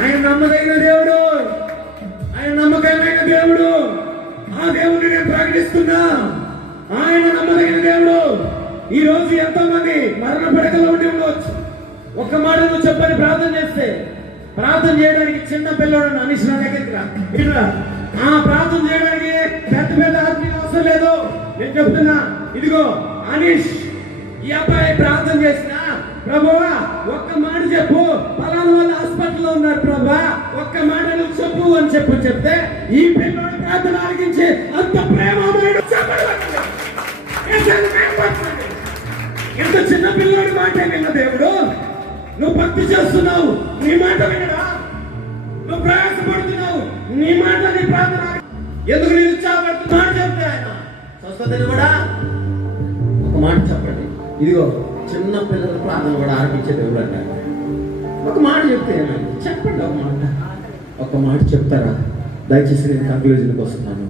ఆయన నమ్మదగిన దేవుడు, ఆయన నమ్మకమైన దేవుడు. ఆ దేవుడిని నేను ప్రకటిస్తున్నా. ఆయన నమ్మదగిన దేవుడు. ఈ రోజు ఎంతో మంది మరణ పడకలో ఉండి ఉండవచ్చు. ఒక్క మాట నువ్వు చెప్పని ప్రార్థన చేస్తే, ప్రార్థన చేయడానికి చిన్న పిల్లడు అనిష్ నా దగ్గరికి రా. ఆ ప్రార్థన చేయడానికి పెద్ద పెద్ద ఆత్మీయ అవసరం లేదు. నేను చెప్తున్నా, ఇదిగో అనిష్, ఈ అబ్బాయి ప్రార్థన చేసిన ప్రభువా ఒక్క మాట చెప్పు, పలానా వాళ్ళు హాస్పిటల్లో ఉన్నారు ప్రభువా, ఒక్క మాట నువ్వు చెప్పు అని చెప్తే ఈ పిల్లడు ప్రార్థన ఆలకించి అంత ప్రేమమయుడు ఇంత చిన్న పిల్లడి మాట విన్న దేవుడు. నువ్వు భక్తి చేస్తున్నావు, నీ మాట వినడా? నువ్వు ప్రయాసపడుతున్నావు, నీ మాట నీ ప్రార్థన ఎందుకు నీ ఉత్సాహపడుతున్నా మాట చెప్తే ఆయన స్వస్థతని కూడా ఒక మాట చెప్పండి. ఇదిగో చిన్న పిల్లల ప్రార్థన కూడా ఆర్పించే దేవుడు అంటారు. ఒక మాట చెప్తే చెప్పండి, ఒక మాట చెప్తారా? దయచేసి నేను కంక్లూజన్కి వస్తున్నాను.